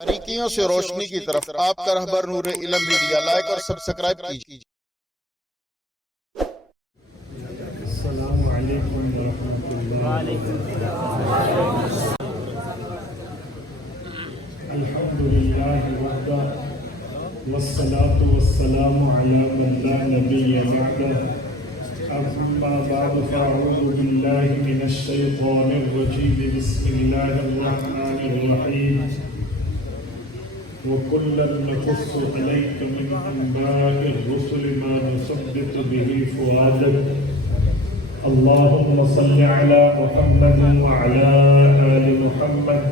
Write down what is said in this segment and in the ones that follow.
باریکیوں سے روشنی کی طرف آپ کا رہبر نور علم میڈیا لائک اور سبسکرائب کیجیے۔ السلام علیکم ورحمۃ اللہ۔ الحمد للہ وحدہ والصلاة والسلام علی من لا نبی بعدہ، اما بعد فاعوذ باللہ من الشیطان الرجیم، بسم اللہ الرحمن الرحیم۔ وَكُلًّا نَقُصُّ عَلَيْكَ مِنْ أَنْبَاءِ الرُّسُلِ مَا نُثَبِّتُ بِهِ فُؤَادَكَ۔ اللهم صل على محمد وعلى آل محمد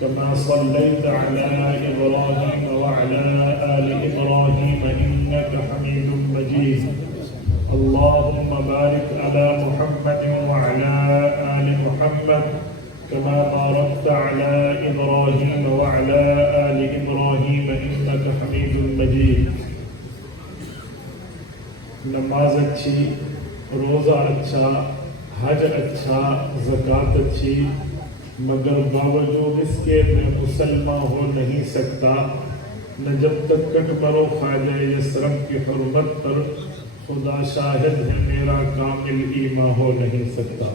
كما صليت على إبراهيم وعلى آل إبراهيم إنك حميد مجيد۔ اللهم بارك على محمد وعلى آل محمد كما باركت على إبراهيم وعلى آل إبراهيم إنك حميد مجيد۔ نماز اچھی، روزہ اچھا، حج اچھا، زکوٰۃ اچھی، مگر باوجود اس کے میں مسلمان ہو نہیں سکتا نہ جب تک کٹ مرو خواجہ یسرم کی حرمت پر خدا شاہد ہے میرا کامل ایمان ہو نہیں سکتا۔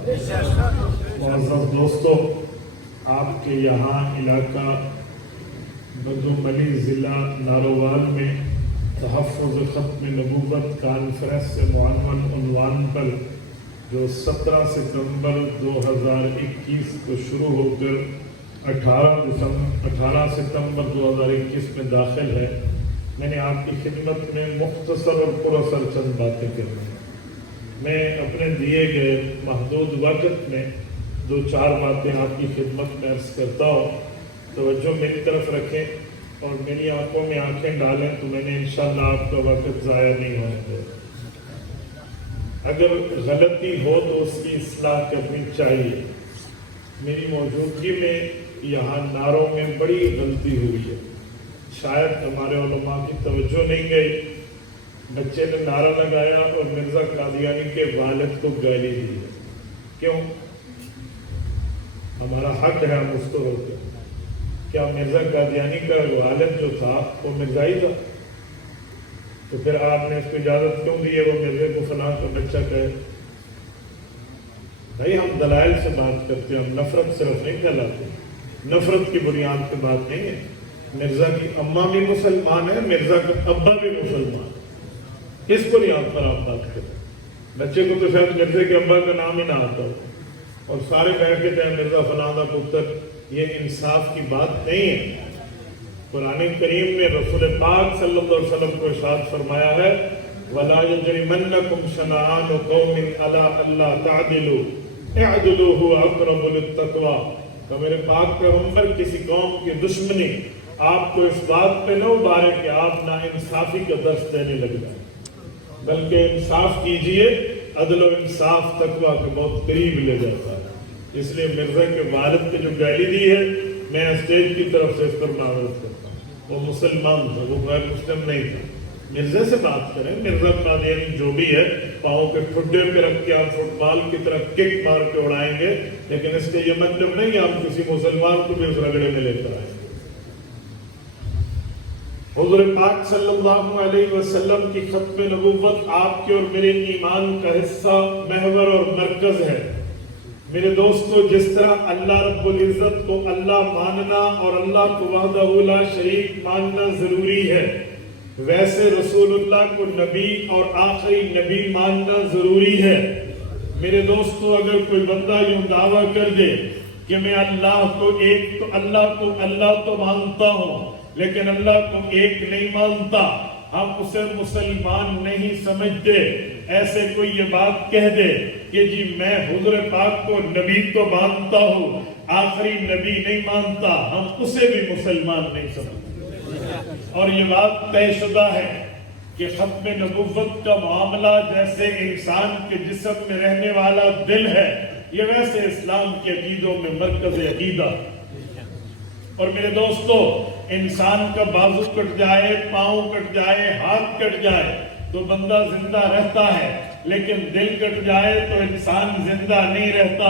معزز دوستو، آپ کے یہاں علاقہ بدوملی ضلع نارووال میں تحفظ ختم نبوت کانفرنس سے معنون عنوان پر جو 17 ستمبر 2021 کو شروع ہو کر 18 ستمبر 2021 میں داخل ہے، میں نے آپ کی خدمت میں مختصر اور پراثر چند باتیں کرنی ہیں۔ میں اپنے دیے گئے محدود وقت میں 2-4 باتیں آپ کی خدمت میں عرض کرتا ہوں، توجہ میری طرف رکھیں اور میری آنکھوں میں آنکھیں ڈالیں تو میں نے انشاءاللہ آپ کا وقت ضائع نہیں ہونے دے۔ اگر غلطی ہو تو اس کی اصلاح کرنی چاہیے۔ میری موجودگی میں یہاں نعروں میں بڑی غلطی ہوئی ہے، شاید ہمارے علماء کی توجہ نہیں گئی۔ بچے نے نعرہ لگایا اور مرزا قادیانی کے والد کو گالی دی۔ کیوں؟ ہمارا حق ہے ہم اس کو روکیں۔ کیا مرزا قادیانی کا والد جو تھا وہ مرزائی تھا؟ تو پھر آپ نے اس کو اجازت کیوں دی ہے وہ مرزے کو فلاں کا بچہ کہے؟ بھائی ہم دلائل سے بات کرتے ہیں، ہم نفرت صرف نہیں پھیلاتے، نفرت کی بنیاد پہ بات نہیں ہے۔ مرزا کی اماں بھی مسلمان ہے، مرزا کا ابا بھی مسلمان ہے، اس بنیاد پر آپ بات کریں۔ بچے کو تو شاید مرزے کے ابا کا نام ہی نہ آتا ہو اور سارے بیٹھ کے کہیں مرزا فلاں کا پتر، یہ انصاف کی بات نہیں ہے۔ قرآن کریم نے رسول پاک صلی اللہ علیہ وسلم کو ارشاد فرمایا ہے وَلَا يَجْرِمَنَّكُمْ شَنَآنُ قَوْمٍ عَلَىٰ أَلَّا تَعْدِلُوا اعْدِلُوا هُوَ أَقْرَبُ لِلتَّقْوَىٰ۔ کہ میرے پاک پیغمبر کسی قوم کی دشمنی آپ کو اس بات پہ نہ ابھارے کہ آپ نا انصافی کا درس دینے لگ جائیں، بلکہ انصاف کیجئے، عدل و انصاف تقویٰ کے بہت قریب لے جاتا ہے۔ اس لیے مرزا کے والد کی جو گالی دی ہے، میں اسٹیج کی طرف سے اس پر معذرت کرتا ہوں۔ وہ مسلمان تھا، وہ غیر مسلم نہیں تھا۔ مرزا سے بات کریں، مرزا قادیانی جو بھی ہے، پاؤں کے ٹھڈے پہ رکھ کے آپ فٹ بال کی طرح کک مار کے اڑائیں گے، لیکن اس کے یہ مطلب نہیں کہ آپ کسی مسلمان کو بھی اس رگڑے میں لے کر آئیں گے۔ حضور پاک صلی اللہ علیہ وسلم کی ختم نبوت آپ کے اور میرے ایمان کا حصہ، محور اور مرکز ہے۔ میرے دوستو، جس طرح اللہ رب العزت کو اللہ ماننا اور اللہ کو وحدہ لا شریک ماننا ضروری ہے، ویسے رسول اللہ کو نبی اور آخری نبی ماننا ضروری ہے۔ میرے دوستو، اگر کوئی بندہ یوں دعویٰ کر دے کہ میں اللہ تو مانتا ہوں لیکن اللہ کو ایک نہیں مانتا، ہم اسے مسلمان نہیں سمجھتے۔ ایسے کوئی یہ بات کہہ دے کہ جی میں حضور پاک کو نبی تو مانتا ہوں، آخری نبی نہیں مانتا، ہم اسے بھی مسلمان نہیں سمجھتے۔ اور یہ بات طے شدہ ہے کہ ختم نبوت کا معاملہ جیسے انسان کے جسم میں رہنے والا دل ہے، یہ ویسے اسلام کے عقیدوں میں مرکز عقیدہ۔ اور میرے دوستو، انسان کا بازو کٹ جائے، پاؤں کٹ جائے، ہاتھ کٹ جائے تو بندہ زندہ رہتا ہے، لیکن دل کٹ جائے تو انسان زندہ نہیں رہتا۔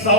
100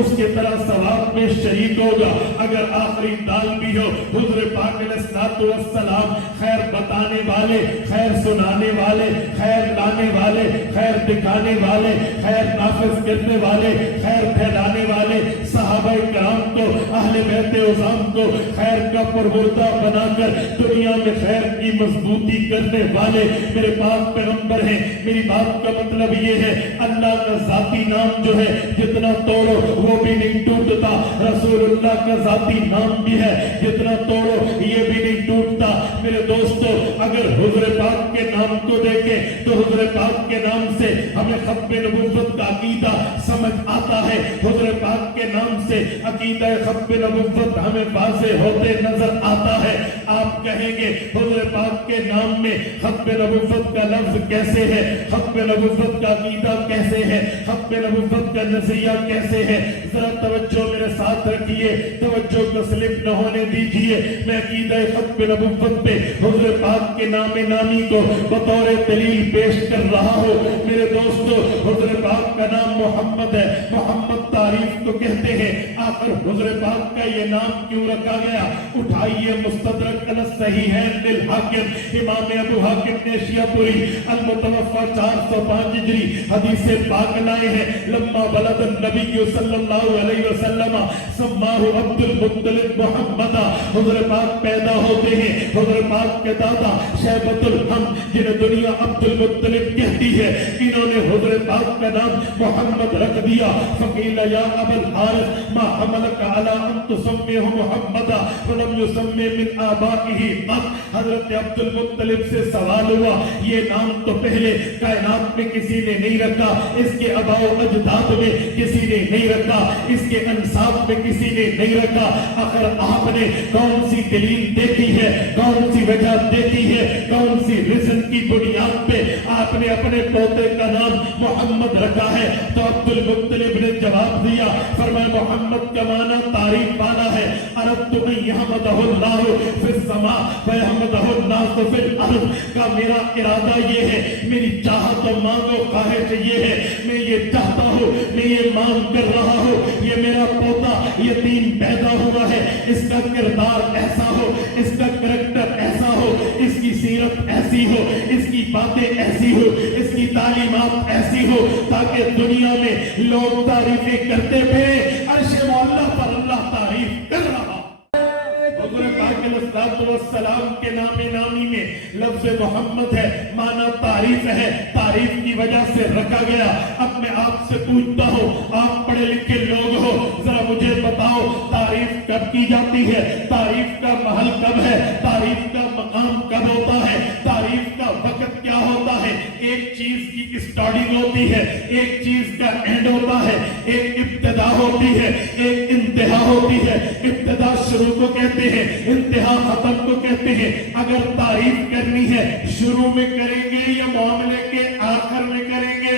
اس کی طرح ثواب میں شریک ہوگا۔ اگر آخری دال بھی ہو، حضور پاک علیہ السلام خیر بتانے والے، خیر سنانے والے، خیر لانے والے، خیر دکھانے والے، خیر نافذ کرنے والے، خیر پھیلانے والے، صحابہ کرام کو، اہل بیت عظام کو خیر کا پروردہ بنا کر دنیا میں خیر کی مضبوطی کرنے والے میرے پاک پیغمبر ہیں۔ میری بات کا مطلب یہ ہے اللہ کا ذاتی نام جو ہے جتنا توڑو وہ بھی نہیں ٹوٹتا، رسول اللہ کا ذاتی نام بھی ہے جتنا توڑو یہ بھی نہیں ٹوٹتا۔ میرے دوستو اگر حضور پاک کے نام کو دیکھیں تو حضور پاک کے نام سے ہمیں ختم نبوت کا عقیدہ سمجھ آتا ہے، حضور پاک کے نام سے عقیدہ ختم نبوت ہمیں واضح ہوتے نظر آتا ہے۔ آپ کہیں گے حضور پاک کے نام میں ختم نبوت کا لفظ کیسے ہے، ختم نبوت کا عقیدہ کیسے ہے، ختم نبوت کا نظریہ کیسے ہے؟ ذرا توجہ میرے ساتھ رکھیے، توجہ کو سلپ نہ ہونے دیجیے۔ میں عقیدہ ختم نبوت پہ حضور پاک کے نام نامی کو بطور دلیل پیش کر رہا ہوں۔ میرے دوستو حضور پاک کا نام محمد ہے، محمد تعریف کو کہتے ہیں، آخر حضور پاک کا یہ نام کیوں رکھا گیا؟ اٹھائیے مستدرک علی الصحیحین للحاکم، امام ابو حاکم نیشابوری المتوفى 405 ہجری حدیث پاک لائے ہیں، لما ولد النبی صلی اللہ علیہ وسلم سماہ عبد المطلب محمد، حضور پاک پیدا ہوتے ہیں، حضور پاک کے دادا شیبۃ الحم جنہیں دنیا عبد المطلب کہتی ہے، انہوں نے حضور پاک کا نام محمد رکھ دیا۔ فقیل یا ابا الحارث ما حملک علی ان تسمیہ محمدا ولم یسمی من آبائہ قط، حضرت عبد المطلب سے سوال ہوا یہ نام تو پہلے کائنات میں کسی نے نہیں رکھا، اس کے آباء و اجداد میں کسی نے نہیں رکھا، اس کے انساب میں کسی نے نہیں رکھا، آخر آپ نے کون سی دلیل دیکھی ہے، کون سی وجہ دیکھی ہے، کون سی ریزن کی بنیاد پہ آپ نے اپنے پوتے کا نام محمد رکھا ہے؟ تو عبد المطلب نے جواب دیا، فرمایا محمد کا معنی تعریف والا ہے، اردت ان یحمدہ اللہ فی السماء ویحمدہ الناس فی الارض، کا میرا ارادہ یہ ہے، میری چاہت و مانگ و خواہش یہ ہے، میں یہ چاہتا ہوں، میں یہ مانگ کر رہا ہوں، یہ میرا پوتا یتیم پیدا ہوا ہے، اس کا کردار ایسا ہو، اس کا کریکٹر ایسا ہو، اس کی سیرت ایسی ہو، اس کی باتیں ایسی ہو، اس کی تعلیمات ایسی ہو، تاکہ دنیا میں لوگ تعریفیں کرتے پھرے، عرش مولا پر اللہ تعریف کر رہا۔ حضور پاک علیہ السلام کے نام نامی میں لفظ محمد ہے، معنی تعریف ہے، تعریف کی وجہ سے رکھا گیا۔ اب میں آپ سے پوچھتا ہوں، آپ پڑھے لکھے لوگ ہو، ذرا مجھے بتاؤ تعریف کب کی جاتی ہے، تعریف کا محل کب ہے، تعریف کا مقام کب ہوتا ہے، تعریف کا وقت کیا ہوتا ہے؟ ایک چیز کی اسٹارٹنگ ہوتی ہے، ایک چیز کا اینڈ ہوتا ہے، ایک ابتدا ہوتی ہے، ایک انتہا ہوتی ہے۔ ابتدا شروع کو کہتے ہیں، انتہا ختم کو کہتے ہیں۔ اگر تعریف کرنی ہے شروع میں کریں گے یا معاملے کے آخر میں کریں گے؟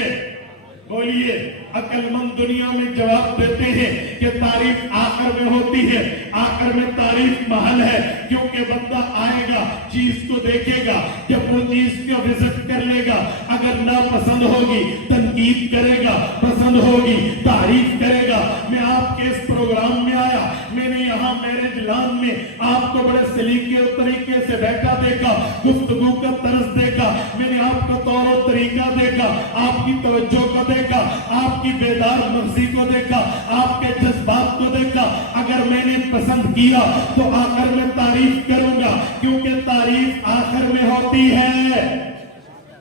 بولیے، عقل مند دنیا میں جواب دیتے ہیں کہ تعریف آخر میں ہوتی ہے، آخر میں تعریف محل ہے، کیونکہ بندہ آئے گا، چیز کو دیکھے گا، جب وہ چیز کا وزٹ کر لے گا، اگر نہ پسند ہوگی تنقید کرے گا، پسند ہوگی تعریف کرے گا۔ میں آپ کے اس پروگرام میں آیا، میں نے یہاں میرج لان میں آپ کو بڑے سلیقے اور طریقے سے بیٹھا دیکھا، گفتگو کا طرز دیکھا، میں نے آپ کا طور و طریقہ دیکھا، آپ کی توجہ کو دیکھا، آپ کی بیدار مغزی کو دیکھا، آپ کے جذبات کو دیکھا۔ اگر میں نے پسند کیا تو آخر میں تعریف کروں گا، کیونکہ تعریف آخر میں ہوتی ہے۔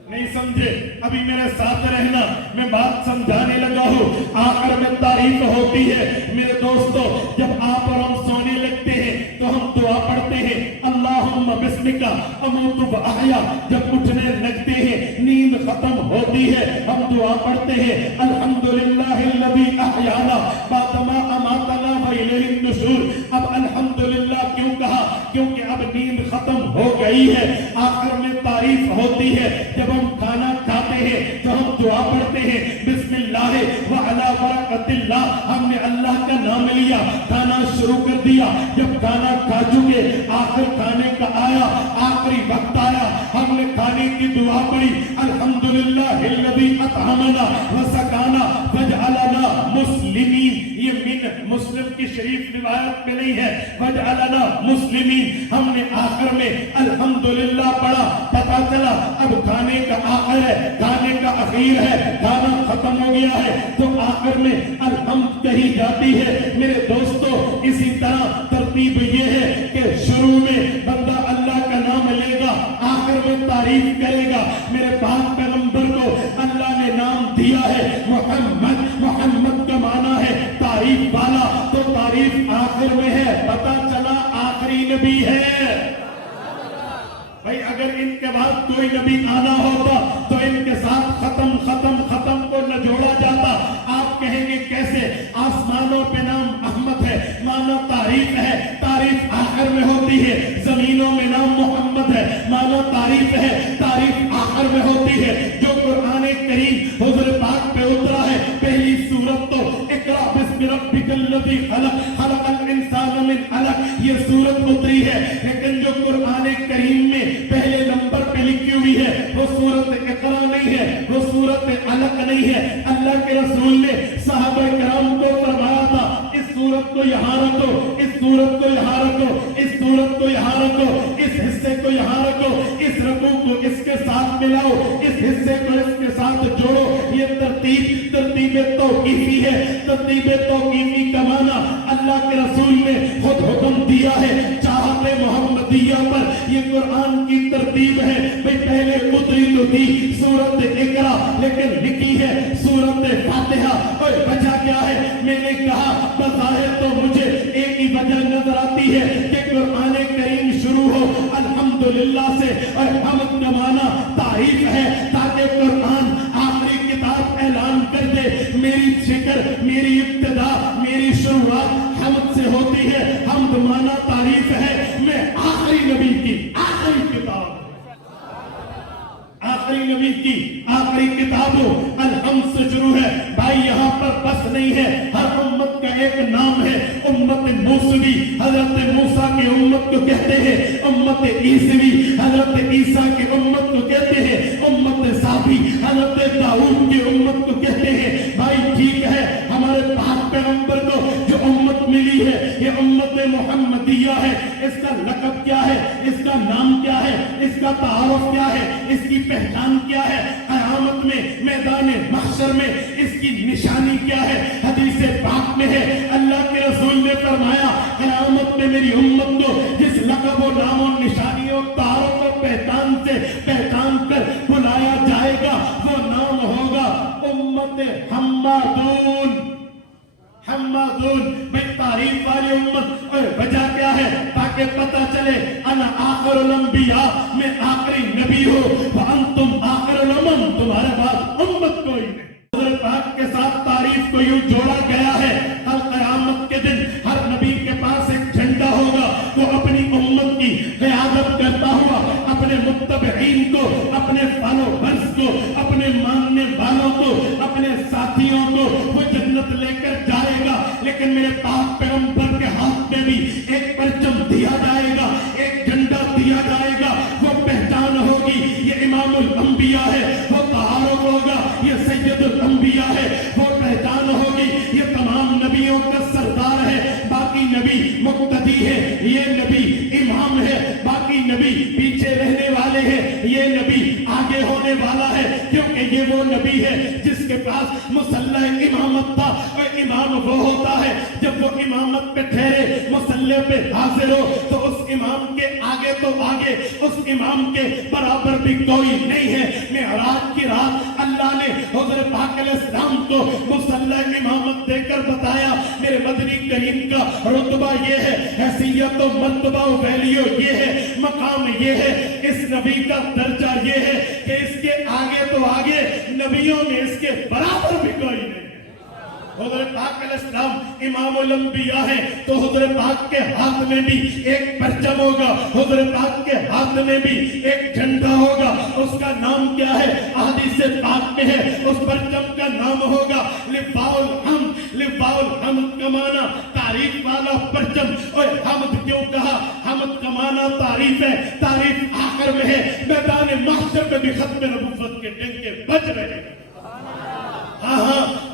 نہیں سمجھے؟ ابھی میرے ساتھ رہنا، میں بات سمجھانے لگا ہوں۔ آخر میں تعریف ہوتی ہے۔ میرے دوستو، جب آپ اور ہم سونے لگتے ہیں تو ہم دعا پڑھتے ہیں، اللہم بسمک اموت و احیا۔ جب اٹھنے لگتے ہیں، نیند ختم ہوتی ہے، ہم دعا پڑھتے ہیں، الحمدللہ الذی احیانا بعد ما اماتنا والیہ النشور۔ اب الحمدللہ کیوں کہا؟ کیونکہ اب نیند ختم ہو گئی ہے۔ آخر میں تعریف ہوتی ہے۔ جب ہم کھانا کھاتے ہیں تو ہم دعا پڑھتے ہیں، بسم اللہ وعلی برکت اللہ۔ ہم نے اللہ کا نام لیا، کھانا شروع کر دیا۔ جب کھانا کھا چکے، آخر کھانے کا آیا، آخری وقت آیا، ہم نے کھانے کی دعا پڑھی، الحمدللہ الذی اطعمنا وسقانا وجعلنا مسلمین۔ یہ کی شریف روایت میں نہیں ہے وجعلنا مسلمین، ہم نے آخر میں الحمدللہ پڑھا، پتا چلا اب گانے کا آخر ہے، گانے کا اخیر ہے، گانا ختم ہو گیا ہے تو آخر میں الحمد کہی جاتی ہے۔ میرے دوستو اسی طرح ترتیب یہ ہے کہ شروع میں بندہ اللہ کا نام لے گا، آخر میں تعریف کرے گا۔ میرے پاک پیغمبر کو اللہ نے نام دیا ہے محمد، محمد کا معنی ہے تعریف والا، تو تعریف آخر میں ہے، پتا چلا آخری نبی ہے۔ بھائی اگر ان کے بعد کوئی نبی آنا ہوتا تو ان کے ساتھ ختم ختم ختم کو نہ جوڑا جاتا۔ آپ کہیں گے کیسے؟ آسمانوں پہ نام احمد ہے، معنی تعریف ہے، تعریف آخر میں ہوتی ہے۔ زمینوں میں نام محمد ہے، معنی تعریف ہے، تعریف آخر میں ہوتی ہے۔ جو قرآن کریم حضور پاک پہ اترا ہے، پہلی سورت تو اقرأ بسم ربک الذی خلق، خلق الانسان من علق، یہ سورت اتری ہے، لیکن جو قرآن کریم میں پہلے نمبر پہ لکھی ہوئی ہے وہ سورت اقرا نہیں ہے، وہ سورت علق نہیں ہے۔ اللہ کے رسول نے صحابہ کرام کو فرمایا تھا اس سورت کو یہاں رکھو، اس سورت کو یہاں رکھو، اس سورت کو یہاں رکھو، اس حصے کو یہاں رکھو، اس رکوع کو اس کے ساتھ ملاؤ، اس حصے کو اس کے ساتھ جوڑو۔ یہ ترتیب توقیفی ہے۔ ترتیب توقیفی کا معنی اللہ کے رسول نے خود حکم دیا ہے چاہت محمدیہ پر۔ یہ قرآن کی ترتیب ہے۔ بھئی پہلے اتری تو تھی سورت اقرا، لیکن لکھی ہے سورت فاتحہ۔ اور وجہ کیا ہے؟ میں نے کہا بظاہر تو مجھے ایک ہی وجہ نظر آتی ہے کہ قرآن کریم شروع ہو الحمدللہ سے، اور حمد کا معنی تعریف ہے، تاکہ قرآن آخری کتاب اعلان کر دے میری فکر، میری ابتدا، میری شروعات حمد سے ہوتی ہے۔ حمد معنی تعریف ہے، میں آخری نبی کی آخری کتاب، آخری نبی کی آخری کتاب ہو، الحمد سے شروع ہے۔ بھائی یہاں پر بس نہیں ہے، ہر امت کا ایک نام ہے۔ امت موسوی حضرت موسیٰ کی امت کو کہتے ہیں، امت عیسوی حضرت عیسیٰ کی امت کو کہتے ہیں، امت صافی حضرت داؤد کی امت کو کہتے ہیں۔ بھائی ٹھیک ہے، ہمارے پاک پیغمبر کو جو امت ملی ہے یہ امت محمدیہ ہے۔ اس کا لقب کیا ہے؟ اس کا نام کیا ہے؟ اس کا تعارف کیا ہے؟ اس کی پہچان کیا ہے؟ قیامت میں میدان محشر میں اس کی نشانی کیا ہے؟ حدیث پاک میں ہے، اللہ کے رسول نے فرمایا قیامت میں میری امت کو جس لقب و نام و نشانیوں تعارف و پہچان سے پہچان کر بلایا جائے گا وہ نام ہوگا امت حمادون۔ حمادون بھئی تعریف والی امت۔ اور وجہ کیا ہے؟ تاکہ پتہ چلے انا آخر الانبیاء، میں آخری نبی ہوں، وانتم آخر الامم، تمہارے بعد امت کوئی نہیں۔ حضرت پاک کے ساتھ تعریف کو یوں جوڑا گیا ہے، کل قیامت کے دن ہر نبی کے پاس ایک جھنڈا ہوگا، وہ اپنی امت کی قیادت کرتا ہوا اپنے متبعین کو، اپنے فالوورز کو، اپنے ماننے والوں کو، اپنے ساتھیوں کو وہ جنت لے کر جائے گا۔ لیکن میرے پاک پیغمبر کے ہاتھ میں بھی ایک پرچم دیا جائے گا، ایک جھنڈا دیا جائے گا، وہ پہچان ہوگی یہ امام الانبیاء ہے، وہ تعارف ہوگا یہ سید الانبیاء ہے، وہ پہچان ہوگی یہ تمام نبیوں کا سردار ہے، باقی نبی مقتدی ہے، یہ نبی امام ہے، باقی نبی پیچھے رہنے والے ہیں، یہ نبی آگے ہونے والا ہے، کیونکہ یہ وہ نبی ہے جس کے پاس مصلی امامت تھا۔ اور امام وہ ہوتا ہے جب وہ امامت پہ ٹھہرے، مصلی پہ حاضر ہو، تو اس امام کے آگے تو آگے، اس امام کے برابر بھی کوئی نہیں ہے۔ معراج کی رات اللہ نے حضرت پاک علیہ السلام کو مصلی امامت دے کر بتایا میرے مدنی کریم کا رتبہ یہ ہے، حیثیت و مرتبہ و ویلیو یہ ہے، مقام یہ ہے، اس نبی کا درجہ یہ ہے کہ اس کے آگے تو آگے، نبیوں میں اس کے برابر بھی کوئی نہیں۔ حضرت پاک علیہ السلام امام الانبیاء ہے تو حضرت پاک کے ہاتھ میں بھی ایک پرچم ہوگا، حضرت پاک کے ہاتھ میں بھی ایک جھنڈا ہوگا، اس کا نام کیا ہے؟ احادیث پاک میں ہے، اس پرچم کا نام ہوگا لواء الحمد۔ لواء الحمد کا معنی تعریف والا پرچم۔ اور حمد کیوں کہا؟ حمد کا معنی تعریف ہے، تعریف آخر میں ہے، میدان محشر میں بھی ختم نبوت کے ڈنکے بج رہے ہیں۔ ہاں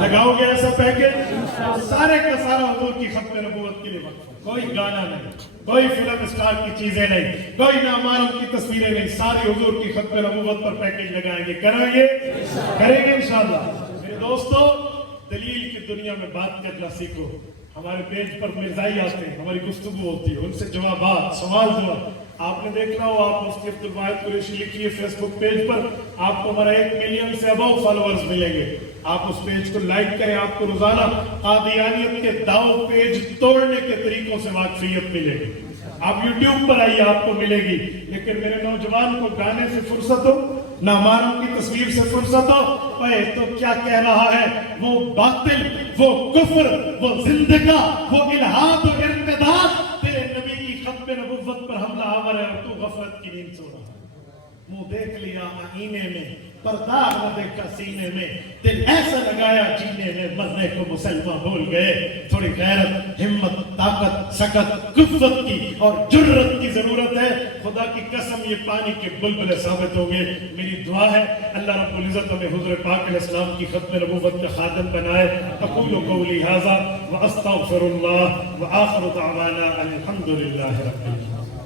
لگاؤ گے ایسا پیکج؟ سارے کا سارا حضور کی ختم نبوت کے لیے وقف ہے. کوئی گانا نہیں, کوئی فلم اسٹار کی چیزیں نہیں, کوئی نامعلوم کی تصویریں نہیں, ساری حضور کی ختم نبوت پر پیکج لگائیں گے. کریں گے انشاءاللہ. میرے دوستو, دلیل کی دنیا میں بات کرنا سیکھو. ہمارے پیج پر مرزائی آتے ہیں, ہماری گفتگو ہوتی ہے, ان سے جوابات, سوال جواب. آپ نے دیکھنا ہو, آپ مفتی عبدالواحد قریشی لکھیے فیس بک پیج پر, آپ کو ہمارا 1 ملین سے ابو فالوورز ملیں گے. آپ اس پیج کو لائک کریں, آپ کو روزانہ قادیانیت کے داؤ پیج توڑنے کے طریقوں سے واقفیت ملے گی. آپ یوٹیوب پر آئیے, آپ کو ملے گی. لیکن میرے نوجوان کو گانے سے فرصت ہو, نامعلوم کی تصویر سے فرصت ہو, تو کیا کہہ رہا ہے وہ باطل, وہ کفر, وہ زندگا, وہ الہاد و ارتداد تیرے نبی کی ختم نبوت پر حملہ آور ہے, اور تو غفلت کی نیند سو رہا ہے. منہ دیکھ لیا آئینے میں, پرداغ نہ دیکھا سینے میں, دل ایسا لگایا جینے میں, مرنے کو مسلمان بھول گئے. تھوڑی غیرت, ہمت, طاقت, سکت, قوت کی اور جرت کی ضرورت ہے. خدا کی قسم یہ پانی کے بلبلے ثابت ہوں گے. میری دعا ہے اللہ رب العزت ہمیں حضور پاک علیہ السلام کی ختم نبوت کا خادم بنائے. اقول قولی ھذا واستغفر اللہ وآخر دعوانا الحمد للہ رب العالمین.